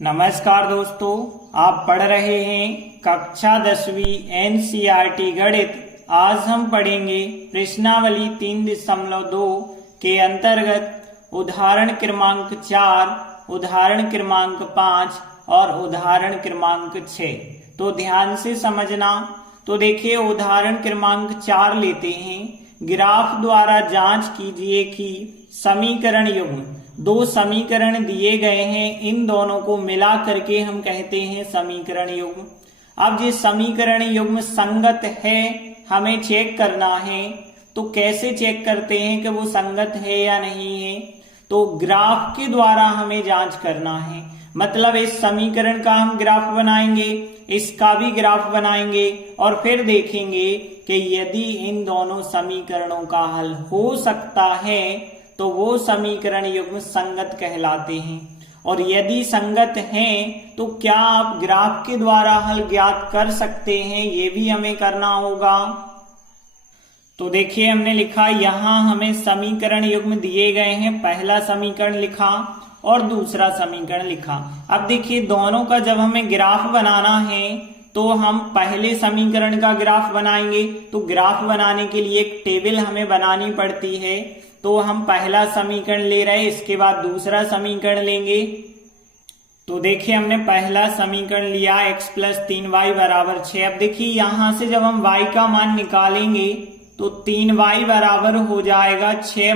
नमस्कार दोस्तों, आप पढ़ रहे हैं कक्षा 10वीं एनसीईआरटी गणित। आज हम पढ़ेंगे प्रश्नावली 3.2 के अंतर्गत उदाहरण क्रमांक 4, उदाहरण क्रमांक 5 और उदाहरण क्रमांक 6। तो ध्यान से समझना। तो देखिए, उदाहरण क्रमांक 4 लेते हैं। ग्राफ द्वारा जांच कीजिए कि समीकरण युग्म, दो समीकरण दिए गए हैं, इन दोनों को मिला करके हम कहते हैं समीकरण युग्म। अब जिस समीकरण युग्म संगत है हमें चेक करना है। तो कैसे चेक करते हैं कि वो संगत है या नहीं है? तो ग्राफ के द्वारा हमें जांच करना है। मतलब इस समीकरण का हम ग्राफ बनाएंगे, इसका भी ग्राफ बनाएंगे और फिर देखेंगे कि यदि इन दोनों समीकरणों का हल हो सकता है तो वो समीकरण युग्म संगत कहलाते हैं। और यदि संगत हैं तो क्या आप ग्राफ के द्वारा हल ज्ञात कर सकते हैं, ये भी हमें करना होगा। तो देखिए, हमने लिखा यहां हमें समीकरण युग्म दिए गए हैं। पहला समीकरण लिखा और दूसरा समीकरण लिखा। अब देखिए, दोनों का जब हमें ग्राफ बनाना है तो हम पहले समीकरण का ग्राफ बनाएंगे। तो ग्राफ बनाने के लिए एक टेबल हमें बनानी पड़ती है। तो हम पहला समीकरण ले रहे हैं, इसके बाद दूसरा समीकरण लेंगे। तो देखिए, हमने पहला समीकरण लिया x + 3y = 6। अब देखिए, यहां से जब हम y का मान निकालेंगे तो 3y बराबर हो जाएगा 6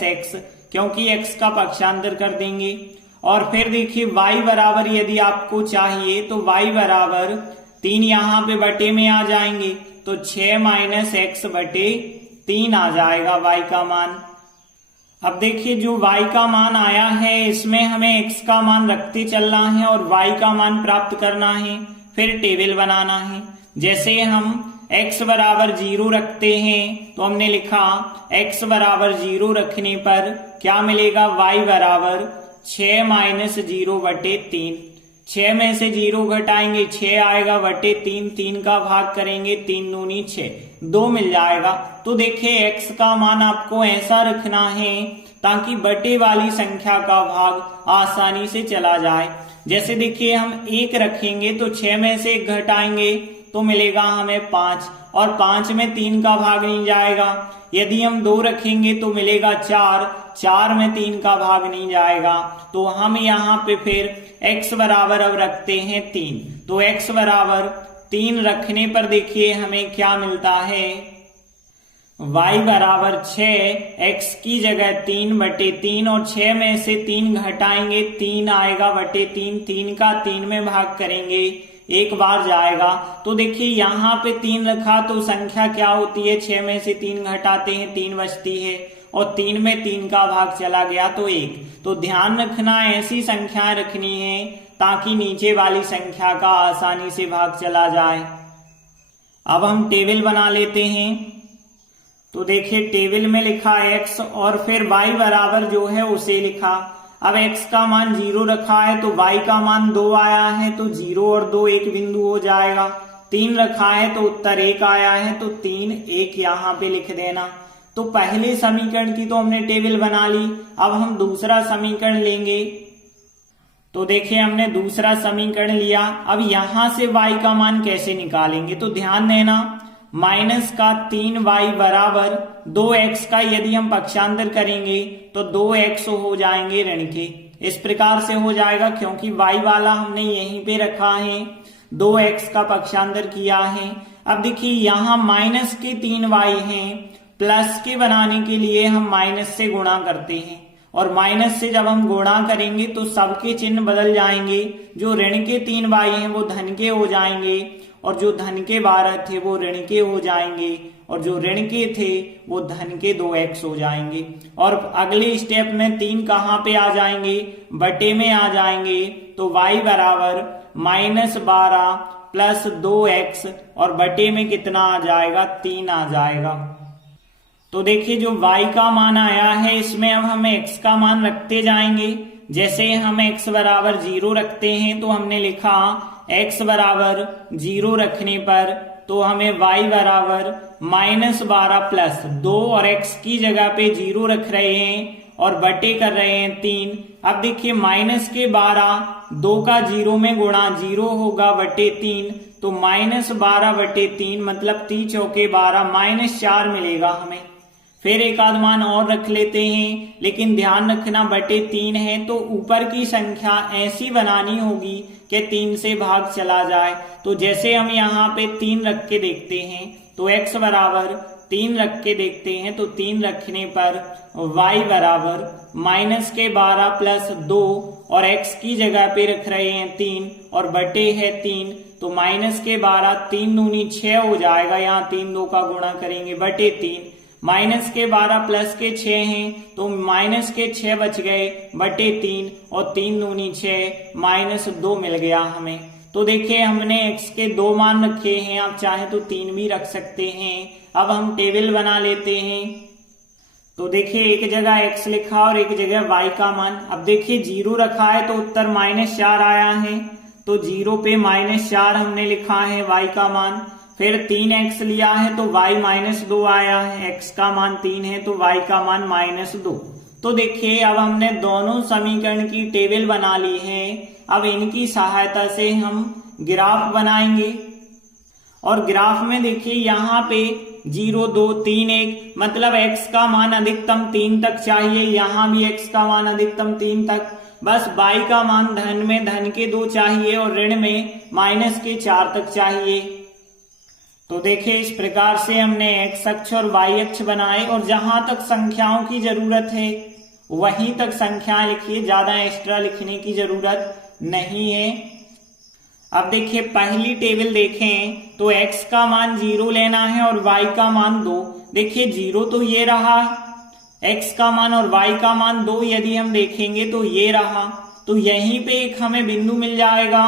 - x, क्योंकि x का पक्षांतर कर देंगे। और फिर देखिए, y बराबर यदि आपको चाहिए तो y बराबर 3 यहाँ पे बटे में आ जाएंगे, तो 6 - x बटे 3 आ जाएगा y का मान। अब देखिए, जो y का मान आया है इसमें हमें x का मान रखते चलना है और y का मान प्राप्त करना है, फिर टेबल बनाना है। जैसे हम x बराबर 0 रखते हैं तो हमने लिखा x बराबर 0 रखने पर क्या मिलेगा, y बराबर 6 - 0 बटे 3। 6 में से 0 घटाएंगे 6 आएगा बटे 3, 3 का भाग करेंगे 3 दूनी 6, 2 मिल जाएगा। तो देखिए, x का मान आपको ऐसा रखना है ताकि बटे वाली संख्या का भाग आसानी से चला जाए। जैसे देखिए, हम 1 रखेंगे तो 6 में से 1 घटाएंगे तो मिलेगा हमें 5, और 5 में 3 का भाग नहीं जाएगा। यदि हम 2 रखेंगे तो मिलेगा 4, 4 में 3 का भाग नहीं जाएगा। तो हम यहाँ पे फिर x बराबर अब रखते हैं 3। तो x बराबर 3 रखने पर देखिए हमें क्या मिलता है, y बराबर 6, x की जगह 3 बटे 3, और 6 में से 3 घटाएंगे 3 आएगा बटे 3, 3 का 3 में भाग करेंगे, एक बार जाएगा। तो देखिए, यहाँ पे 3 रखा तो संख्या क्या होती है, 6 में से 3 घटाते हैं 3 बचती है, और 3 में 3 का भाग चला गया तो 1। तो ध्यान रखना, ऐसी संख्याएं रखनी है ताकि नीचे वाली संख्या का आसानी से भाग चला जाए। अब हम टेबल बना लेते हैं। तो देखिए, टेबल में लिखा x और फिर y बराबर जो है उसे लिखा। अब x का मान 0 रखा है तो y का मान 2 आया है, तो 0 और 2 एक बिंदु हो जाएगा। 3 रखा है तो उत्तर 1 आया है, तो 3 1 यहाँ पे लिख देना। तो पहले समीकरण की तो हमने टेबल बना ली। अब हम दूसरा समीकरण लेंगे। तो देखिए, हमने दूसरा समीकरण लिया। अब यहां से y का मान कैसे निकालेंगे, तो ध्यान देना, -3y बराबर 2x का यदि हम पक्षांतर करेंगे तो 2x हो जाएंगे ऋण के। इस प्रकार से हो जाएगा क्योंकि y वाला हमने यहीं पे रखा है, 2x का पक्षांतर किया है। अब देखिए, यहाँ माइनस के 3y हैं, प्लस के बनाने के लिए हम माइनस से गुणा करते हैं, और माइनस से जब हम गुणा करेंगे तो सबके चिन्ह बदल जाएंगे। जो ऋण के 3y हैं वो धन के हो जाएंगे, और जो धन के 12 थे वो ऋण के हो जाएंगे, और जो ऋण के थे वो धन के 2x हो जाएंगे। और अगले स्टेप में 3 कहाँ पे आ जाएंगे, बटे में आ जाएंगे। तो y बराबर -12 + 2x, और बटे में कितना आ जाएगा, 3 आ जाएगा। तो देखिए, जो y का मान आया है इसमें अब हम x का मान रखते जाएंगे। जैसे हम x बराबर 0 रखते हैं तो हमने लिखा x बराबर 0 रखने पर तो हमें y बराबर -12 + 2, और x की जगह पे 0 रख रहे हैं और बटे कर रहे हैं 3। अब देखिए माइनस के 12, 2 का 0 में गुणा 0 होगा बटे 3, तो -12/3 मतलब 3 चौके 12 -4 मिलेगा हमें। फिर एक आध मान और रख लेते हैं, लेकिन ध्यान रखना बटे 3 है तो ऊपर की संख्या ऐसी बनानी होगी कि 3 से भाग चला जाए। तो जैसे हम यहाँ पे 3 रख के देखते हैं तो x बराबर 3 रख के देखते हैं तो 3 रखने पर y बराबर -12 + 2 और x की जगह पे रख रहे हैं 3 और बटे है 3, तो -12 3 दूनी 6 हो जाएगा, यहाँ 3 2 का गुणा करेंगे बटे 3, -12 + के 6 हैं तो -6 बच गए बटे 3 और 3 दूनी 6 -2 मिल गया हमें। तो देखिए हमने x के 2 मान रखे हैं, आप चाहे तो 3 भी रख सकते हैं। अब हम टेबल बना लेते हैं। तो देखिए एक जगह x लिखा और एक जगह y का मान। अब देखिए 0 रखा है तो उत्तर -4 आया है, तो 0 पे -4 हमने लिखा है y का मान। फिर 3x लिया है तो y -2 आया है, x का मान 3 है तो y का मान -2। तो देखिए अब हमने दोनों समीकरण की टेबल बना ली है। अब इनकी सहायता से हम ग्राफ बनाएंगे और ग्राफ में देखिए यहाँ पे 0 2 3 1 मतलब x का मान अधिकतम 3 तक चाहिए, यहाँ भी x का मान अधिकतम 3 तक, बस y का मान धन में धन के 2 चाहिए और ऋण में माइनस के 4 तक चाहिए। तो देखिए इस प्रकार से हमने x अक्ष और y अक्ष बनाए और जहां तक संख्याओं की जरूरत है वहीं तक संख्याएं लिखिए, ज्यादा एक्स्ट्रा लिखने की जरूरत नहीं है। अब देखिए पहली टेबल देखें तो x का मान 0 लेना है और y का मान 2। देखिए 0 तो ये रहा, x का मान और y का मान 2 यदि हम देखेंगे तो ये रहा, तो यहीं पे एक हमें बिंदु मिल जाएगा।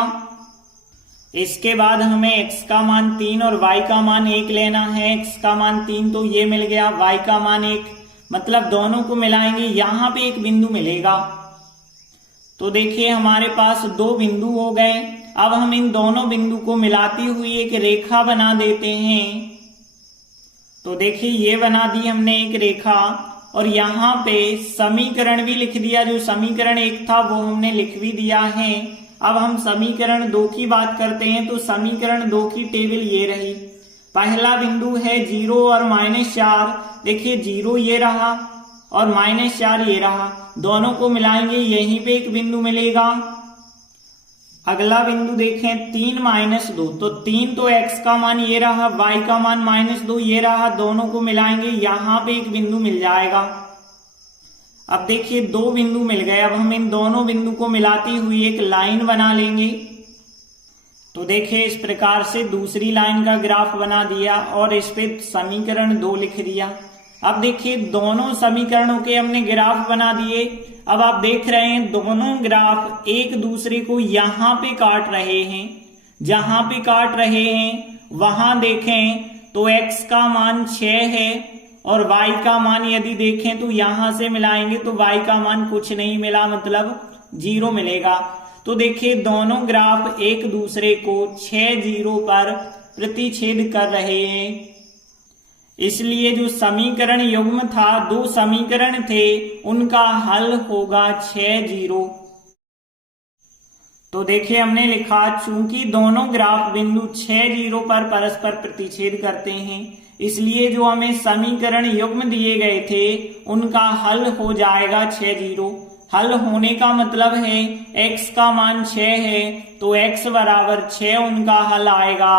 इसके बाद हमें x का मान 3 और y का मान 1 लेना है। x का मान 3 तो ये मिल गया, y का मान 1 मतलब दोनों को मिलाएंगे यहाँ पे एक बिंदु मिलेगा। तो देखिए हमारे पास 2 बिंदु हो गए। अब हम इन दोनों बिंदु को मिलाती हुई एक रेखा बना देते हैं। तो देखिए ये बना दी हमने एक रेखा और यहाँ पे समीकरण भी लिख दिया, जो समीकरण 1 था वो हमने लिख भी दिया है। अब हम समीकरण 2 की बात करते हैं तो समीकरण 2 की टेबल ये रही। पहला बिंदु है 0 और -4, देखिए 0 ये रहा और -4 ये रहा, दोनों को मिलाएंगे यहीं पे एक बिंदु मिलेगा। अगला बिंदु देखें 3 -2, तो 3 तो x का मान ये रहा, y का मान -2 ये रहा, दोनों को मिलाएंगे यहाँ पे एक बिंदु मिल जाएगा। अब देखिए 2 बिंदु मिल गए। अब हम इन दोनों बिंदु को मिलाती हुई एक लाइन बना लेंगे। तो देखिए इस प्रकार से दूसरी लाइन का ग्राफ बना दिया और इस पे समीकरण 2 लिख दिया। अब देखिए दोनों समीकरणों के हमने ग्राफ बना दिए। अब आप देख रहे हैं दोनों ग्राफ एक दूसरे को यहाँ पे काट रहे हैं, जहां पे काट रहे हैं वहां देखें तो x का मान 6 है और y का मान यदि देखें तो यहां से मिलाएंगे तो y का मान कुछ नहीं मिला, मतलब 0 मिलेगा। तो देखिए दोनों ग्राफ एक दूसरे को 6 0 पर प्रतिच्छेद कर रहे हैं, इसलिए जो समीकरण युग्म था, 2 समीकरण थे, उनका हल होगा 6 0। तो देखिए हमने लिखा चूंकि दोनों ग्राफ बिंदु 6 0 पर परस्पर प्रतिच्छेद करते हैं, इसलिए जो हमें समीकरण युग्म दिए गए थे उनका हल हो जाएगा 6 0। हल होने का मतलब है x का मान 6 है तो x बराबर 6 उनका हल आएगा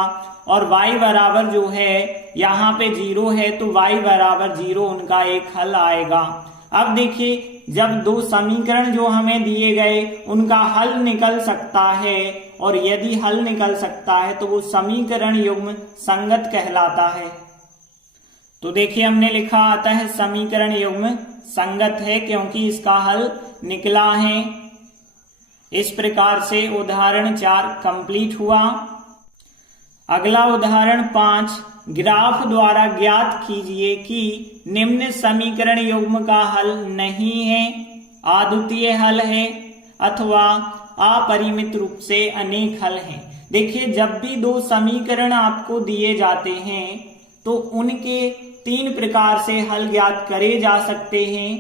और y बराबर जो है यहाँ पे 0 है तो y बराबर 0 उनका एक हल आएगा। अब देखिए जब 2 समीकरण जो हमें दिए गए उनका हल निकल सकता है और यदि हल निकल सकता है तो वो समीकरण युग्म संगत कहलाता है। तो देखिए हमने लिखा आता है समीकरण युग्म संगत है क्योंकि इसका हल निकला है। इस प्रकार से उदाहरण 4 कंप्लीट हुआ। अगला उदाहरण 5, ग्राफ द्वारा ज्ञात कीजिए कि निम्न समीकरण युग्म का हल नहीं है, अद्वितीय हल है अथवा अपरिमित रूप से अनेक हल हैं। देखिए जब भी 2 समीकरण आपको दिए जाते हैं तो उनके 3 प्रकार से हल ज्ञात करे जा सकते हैं।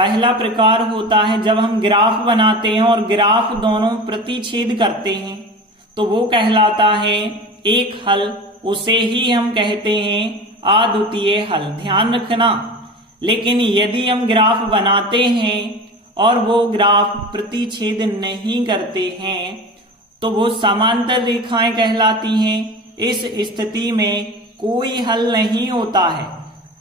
पहला प्रकार होता है जब हम ग्राफ बनाते हैं और ग्राफ दोनों प्रतिच्छेद करते हैं, तो वो कहलाता है एक हल, उसे ही हम कहते हैं अद्वितीय हल। ध्यान रखना। लेकिन यदि हम ग्राफ बनाते हैं और वो ग्राफ प्रतिच्छेद नहीं करते हैं तो वो समांतर रेखाएं कहलाती हैं। इस स्थिति में कोई हल नहीं होता है।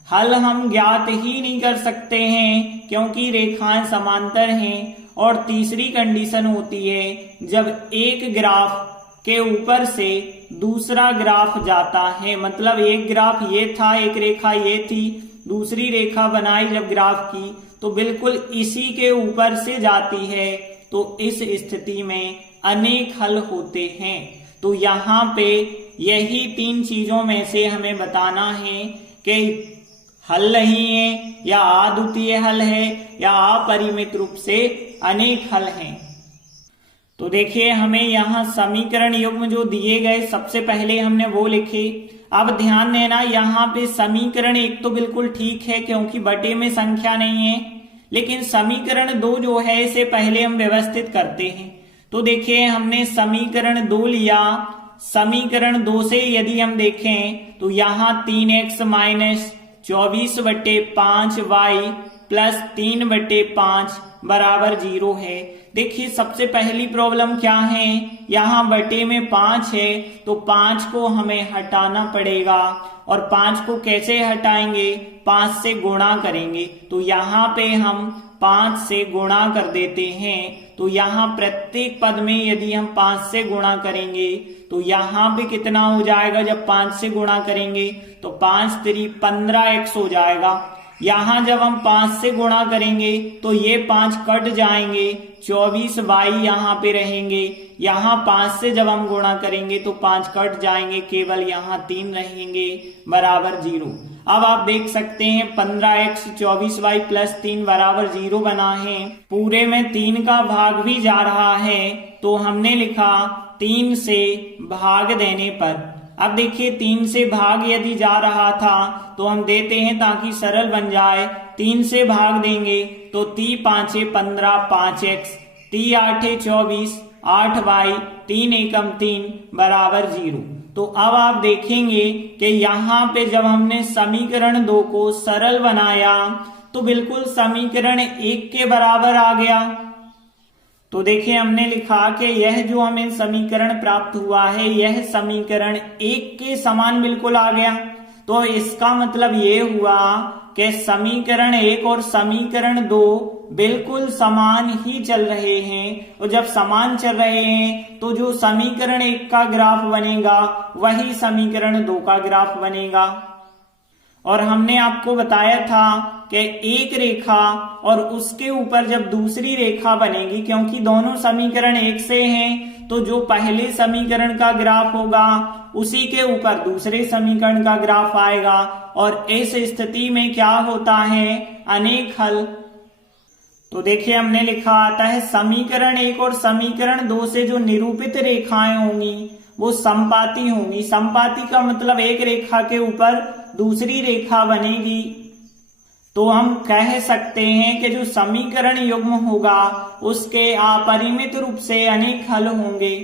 हल हम ज्ञात ही नहीं कर सकते हैं क्योंकि रेखाएं समांतर हैं। और तीसरी कंडीशन होती है जब एक ग्राफ के ऊपर से दूसरा ग्राफ जाता है, मतलब एक ग्राफ ये था, एक रेखा ये थी, दूसरी रेखा बनाई जब ग्राफ की तो बिल्कुल इसी के ऊपर से जाती है, तो इस स्थिति में अनेक हल होते हैं। तो यहाँ पे यही तीन चीजों में से हमें बताना है कि हल नहीं है या अद्वितीय हल है या अपरिमित रूप से अनेक हल हैं। तो देखिए हमें यहाँ समीकरण युग्म जो दिए गए सबसे पहले हमने वो लिखे। अब ध्यान देना, यहाँ पे समीकरण एक तो बिल्कुल ठीक है क्योंकि बटे में संख्या नहीं है, लेकिन समीकरण 2 जो है इसे पहले हम व्यवस्थित करते हैं। तो देखिए हमने समीकरण 2 लिया। समीकरण 2 से यदि हम देखें तो यहाँ 3x माइनस 24/5y प्लस 3/5 बराबर 0 है। देखिए सबसे पहली प्रॉब्लम क्या है, यहाँ बटे में 5 है तो 5 को हमें हटाना पड़ेगा। और 5 को कैसे हटाएंगे, 5 से गुणा करेंगे। तो यहाँ पे हम 5 से गुणा कर देते हैं। तो यहाँ प्रत्येक पद में यदि हम 5 से गुणा करेंगे तो यहाँ पे कितना हो जाएगा, जब 5 से गुणा करेंगे तो 5 3 15x हो जाएगा। यहाँ जब हम 5 से गुणा करेंगे तो ये 5 कट जाएंगे, 24y यहाँ पे रहेंगे। यहाँ 5 से जब हम गुणा करेंगे तो 5 कट जाएंगे, केवल यहाँ 3 रहेंगे बराबर 0। अब आप देख सकते हैं 15x 24y प्लस 3 बराबर 0 बना है। पूरे में 3 का भाग भी जा रहा है तो हमने लिखा 3 से भाग देने पर। अब देखिए 3 से भाग यदि जा रहा था तो हम देते हैं ताकि सरल बन जाए। 3 से भाग देंगे तो 3 5 15 5x, 3 8 24 8y, 3 एकम 3 बराबर 0। तो अब आप देखेंगे कि यहाँ पे जब हमने समीकरण 2 को सरल बनाया तो बिल्कुल समीकरण 1 के बराबर आ गया। तो देखिए हमने लिखा कि यह जो हमें समीकरण प्राप्त हुआ है यह समीकरण 1 के समान बिल्कुल आ गया। तो इसका मतलब ये हुआ कि समीकरण 1 और समीकरण 2 बिल्कुल समान ही चल रहे हैं। और जब समान चल रहे हैं तो जो समीकरण 1 का ग्राफ बनेगा वही समीकरण 2 का ग्राफ बनेगा। और हमने आपको बताया था कि एक रेखा और उसके ऊपर जब दूसरी रेखा बनेगी, क्योंकि दोनों समीकरण एक से हैं, तो जो पहले समीकरण का ग्राफ होगा उसी के ऊपर दूसरे समीकरण का ग्राफ आएगा। और इस स्थिति में क्या होता है, अनेक हल। तो देखिए हमने लिखा आता है समीकरण 1 और समीकरण 2 से जो निरूपित रेखाएं होंगी वो समपाती होंगी। समपाती का मतलब एक रेखा के ऊपर दूसरी रेखा बनेगी। तो हम कह सकते हैं कि जो समीकरण युग्म होगा उसके अपरिमित रूप से अनेक हल होंगे।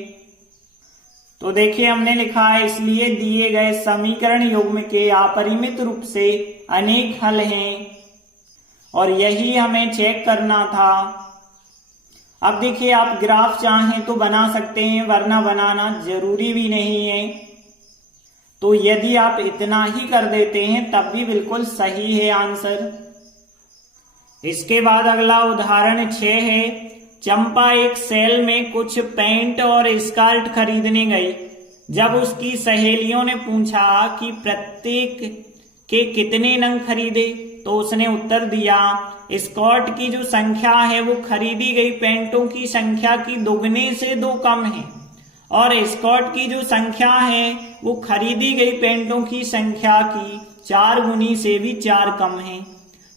तो देखिए हमने लिखा है इसलिए दिए गए समीकरण युग्म के अपरिमित रूप से अनेक हल हैं और यही हमें चेक करना था। अब देखिए आप ग्राफ चाहें तो बना सकते हैं, वरना बनाना जरूरी भी नहीं है। तो यदि आप इतना ही कर देते हैं तब भी बिल्कुल सही है आंसर। इसके बाद अगला उदाहरण 6 है। चंपा एक सेल में कुछ पैंट और स्कर्ट खरीदने गई। जब उसकी सहेलियों ने पूछा कि प्रत्येक के कितने नंग खरीदे तो उसने उत्तर दिया स्कर्ट की जो संख्या है वो खरीदी गई पैंटों की संख्या की दुगने से 2 कम है और स्कर्ट की जो संख्या है वो खरीदी गई पैंटों की संख्या की 4 गुनी से भी 4 कम है।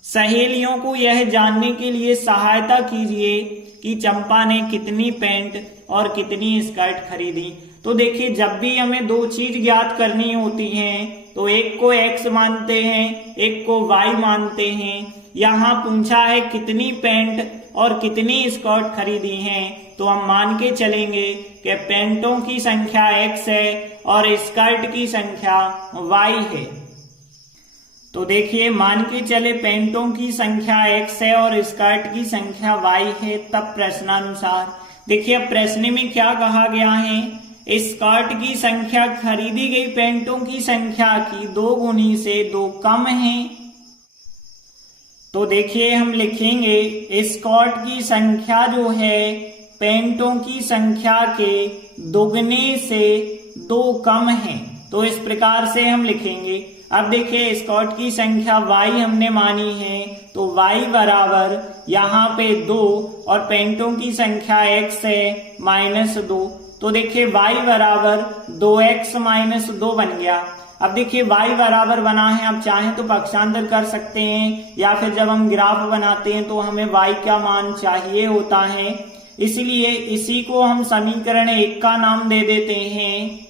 सहेलियों को यह जानने के लिए सहायता कीजिए कि चंपा ने कितनी पैंट और कितनी स्कर्ट खरीदी। तो देखिए जब भी हमें 2 चीज ज्ञात करनी होती हैं तो एक को x मानते हैं, एक को y मानते हैं। यहाँ पूछा है कितनी पैंट और कितनी स्कर्ट खरीदी हैं, तो हम मान के चलेंगे कि पैंटों की संख्या x है और स्कर्ट की संख्या y है। तो देखिए मान के चले पैंटों की संख्या x है और स्कर्ट की संख्या y है, तब प्रश्नानुसार देखिए अब प्रश्न में क्या कहा गया है, स्कर्ट की संख्या खरीदी गई पैंटों की संख्या की 2 गुनी से 2 कम है। तो देखिए हम लिखेंगे स्कर्ट की संख्या जो है पैंटों की संख्या के दोगुने से 2 कम है, तो इस प्रकार से हम लिखेंगे। अब देखिए स्कर्ट की संख्या y हमने मानी है, तो y बराबर यहाँ पे 2 और पैंटों की संख्या x है -2, तो देखिए y बराबर 2x -2 बन गया। अब देखिए y बराबर बना है, आप चाहें तो पक्षांतर कर सकते हैं या फिर जब हम ग्राफ बनाते हैं तो हमें y का मान चाहिए होता है, इसलिए इसी को हम समीकरण 1 का नाम दे देते हैं।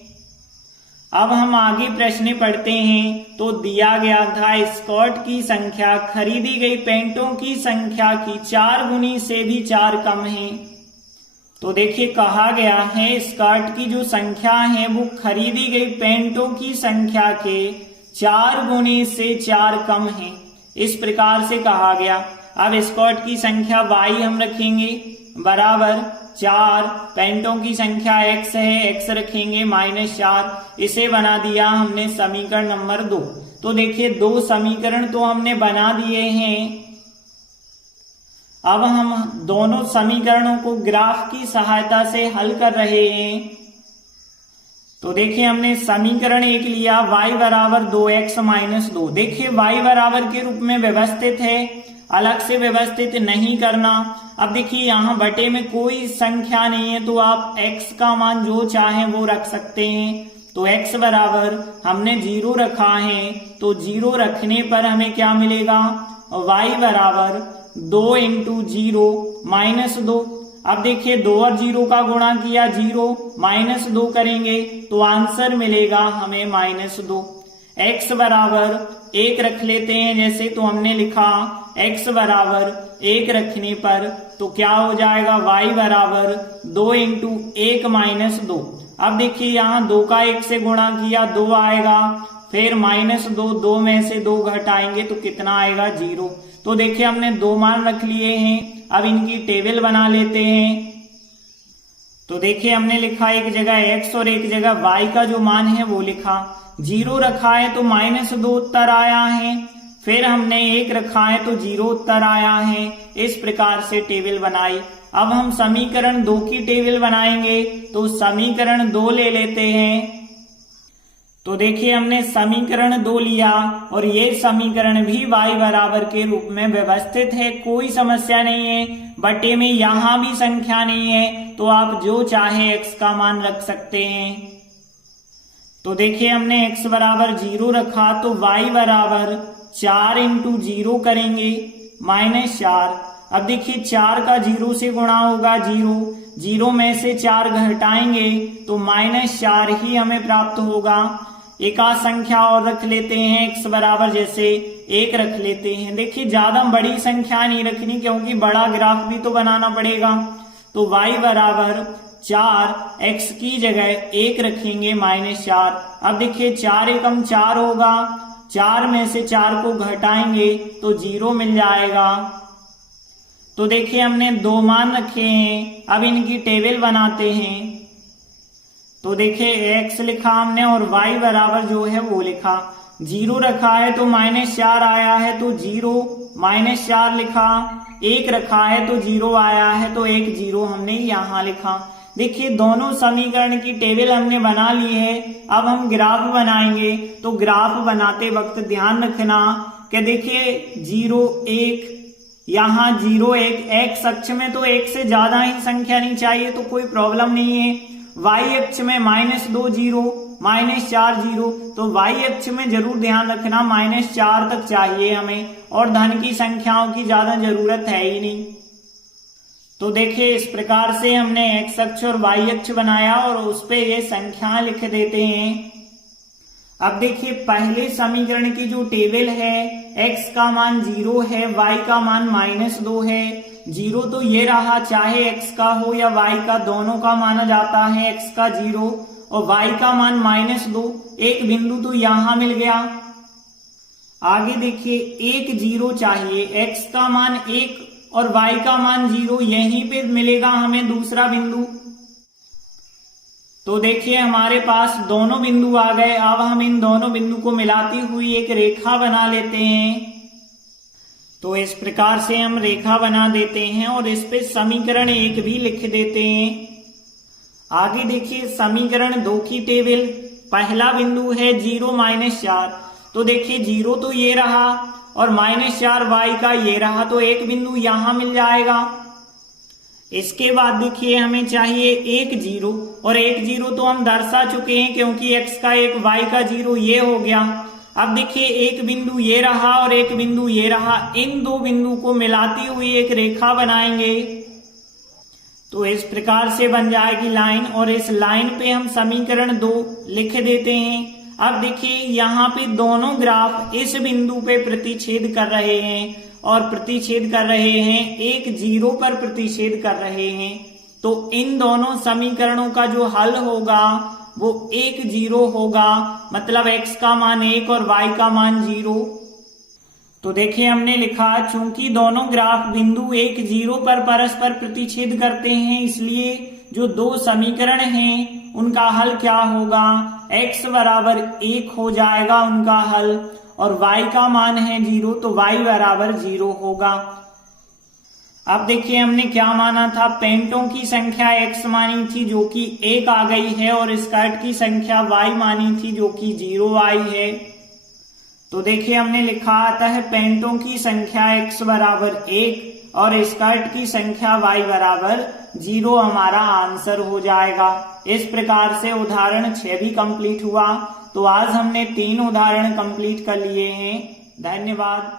अब हम आगे प्रश्न पढ़ते हैं। तो दिया गया था स्कर्ट की संख्या खरीदी गई पैंटों की संख्या की 4 गुनी से भी 4 कम है। तो देखिए कहा गया है स्कर्ट की जो संख्या है वो खरीदी गई पैंटों की संख्या के 4 गुनी से 4 कम है, इस प्रकार से कहा गया। अब स्कर्ट की संख्या y हम रखेंगे बराबर 4, पैंटों की संख्या x है, x रखेंगे -4, इसे बना दिया हमने समीकरण नंबर 2। तो देखिए 2 समीकरण तो हमने बना दिए हैं। अब हम दोनों समीकरणों को ग्राफ की सहायता से हल कर रहे हैं। तो देखिए हमने समीकरण 1 लिया y बराबर 2x -2, देखिए y बराबर के रूप में व्यवस्थित है, अलग से व्यवस्थित नहीं करना। अब देखिए यहाँ बटे में कोई संख्या नहीं है, तो आप x का मान जो चाहे वो रख सकते हैं। तो x बराबर हमने 0 रखा है, तो 0 रखने पर हमें क्या मिलेगा, y बराबर 2 × 0 -2। अब देखिए 2 और 0 का गुणा किया 0 -2 करेंगे तो आंसर मिलेगा हमें -2। x बराबर 1 रख लेते हैं जैसे, तो हमने लिखा x बराबर 1 रखने पर तो क्या हो जाएगा, y बराबर 2 × 1 -2। अब देखिए यहाँ 2 का 1 से गुणा किया 2 आएगा, फिर -2, 2 में से 2 घटाएंगे तो कितना आएगा, 0। तो देखिए हमने 2 मान रख लिए हैं, अब इनकी टेबल बना लेते हैं। तो देखिए हमने लिखा एक जगह x और एक जगह y का जो मान है वो लिखा, 0 रखा है तो -2 उत्तर आया है, फिर हमने 1 रखा है तो 0 उत्तर आया है, इस प्रकार से टेबल बनाई। अब हम समीकरण 2 की टेबल बनाएंगे, तो समीकरण 2 ले लेते हैं। तो देखिए हमने समीकरण 2 लिया और ये समीकरण भी y बराबर के रूप में व्यवस्थित है, कोई समस्या नहीं है, बटे में यहां भी संख्या नहीं है, तो आप जो चाहे x का मान रख सकते हैं। तो देखिए हमने x बराबर 0 रखा, तो y बराबर 4 × 0 करेंगे -4। अब देखिए 4 का 0 से गुणा होगा 0, 0 में से 4 घटाएंगे तो -4 ही हमें प्राप्त होगा। एक आध संख्या और रख लेते हैं, x बराबर जैसे 1 रख लेते हैं। देखिए ज्यादा बड़ी संख्या नहीं रखनी क्योंकि बड़ा ग्राफ भी तो बनाना पड़ेगा। तो y बराबर 4, x की जगह 1 रखेंगे -4। अब देखिए 4 एकम 4 होगा, 4 में से 4 को घटाएंगे तो 0 मिल जाएगा। तो देखिए हमने 2 मान रखे हैं, अब इनकी टेबल बनाते हैं। तो देखिए x लिखा हमने और y बराबर जो है वो लिखा, 0 रखा है तो -4 आया है तो 0 -4 लिखा, 1 रखा है तो 0 आया है तो 1 0 हमने यहाँ लिखा। देखिए दोनों समीकरण की टेबल हमने बना ली है। अब हम ग्राफ बनाएंगे, तो ग्राफ बनाते वक्त ध्यान रखना कि देखिए 0 1, यहाँ 0 1, x अक्ष में तो 1 से ज्यादा ही संख्या नहीं चाहिए तो कोई प्रॉब्लम नहीं है। y अक्ष में -2 0, -4 0, तो y अक्ष में जरूर ध्यान रखना -4 तक चाहिए हमें, और धन की संख्याओं की ज्यादा जरूरत है ही नहीं। तो देखिए इस प्रकार से हमने x अक्ष और y अक्ष बनाया और उस पे ये संख्या लिख देते हैं। अब देखिए पहले समीकरण की जो टेबल है, x का मान 0 है, y का मान -2 है। 0 तो ये रहा, चाहे x का हो या y का, दोनों का माना जाता है x का 0 और y का मान -2। एक बिंदु तो यहां मिल गया। आगे देखिए एक 0 चाहिए, x का मान 1 और y का मान 0, यहीं पे मिलेगा हमें दूसरा बिंदु। तो देखिए हमारे पास दोनों बिंदु आ गए। अब हम इन दोनों बिंदु को मिलाती हुई एक रेखा बना लेते हैं। तो इस प्रकार से हम रेखा बना देते हैं और इस पे समीकरण 1 भी लिख देते हैं। आगे देखिए समीकरण 2 की टेबल, पहला बिंदु है 0 -4। तो देखिए 0 तो ये रहा और -4 y का ये रहा, तो एक बिंदु यहां मिल जाएगा। इसके बाद देखिए हमें चाहिए एक 0 और एक 0 तो हम दर्शा चुके हैं क्योंकि x का 1 y का 0 ये हो गया। अब देखिए एक बिंदु ये रहा और एक बिंदु ये रहा, इन दो बिंदु को मिलाती हुई एक रेखा बनाएंगे। तो इस प्रकार से बन जाएगी लाइन और इस लाइन पे हम समीकरण 2 लिख देते हैं। अब देखिए यहाँ पे दोनों ग्राफ इस बिंदु पे प्रतिच्छेद कर रहे हैं और प्रतिच्छेद कर रहे हैं, एक 0 पर प्रतिच्छेद कर रहे हैं। तो इन दोनों समीकरणों का जो हल होगा वो 1 0 होगा, मतलब x का मान 1 और y का मान 0। तो देखिए हमने लिखा, चूंकि दोनों ग्राफ बिंदु 1 0 पर परस्पर प्रतिच्छेद करते हैं, इसलिए जो दो समीकरण हैं उनका हल क्या होगा, x बराबर 1 हो जाएगा उनका हल और y का मान है 0, तो y बराबर 0 होगा। अब देखिए हमने क्या माना था, पेंटों की संख्या x मानी थी जो कि 1 आ गई है और स्कर्ट की संख्या y मानी थी जो कि 0y है। तो देखिए हमने लिखा आता है पेंटों की संख्या x बराबर 1 और स्कर्ट की संख्या y बराबर 0 हमारा आंसर हो जाएगा। इस प्रकार से उदाहरण 6 भी कंप्लीट हुआ। तो आज हमने 3 उदाहरण कंप्लीट कर लिए हैं। धन्यवाद।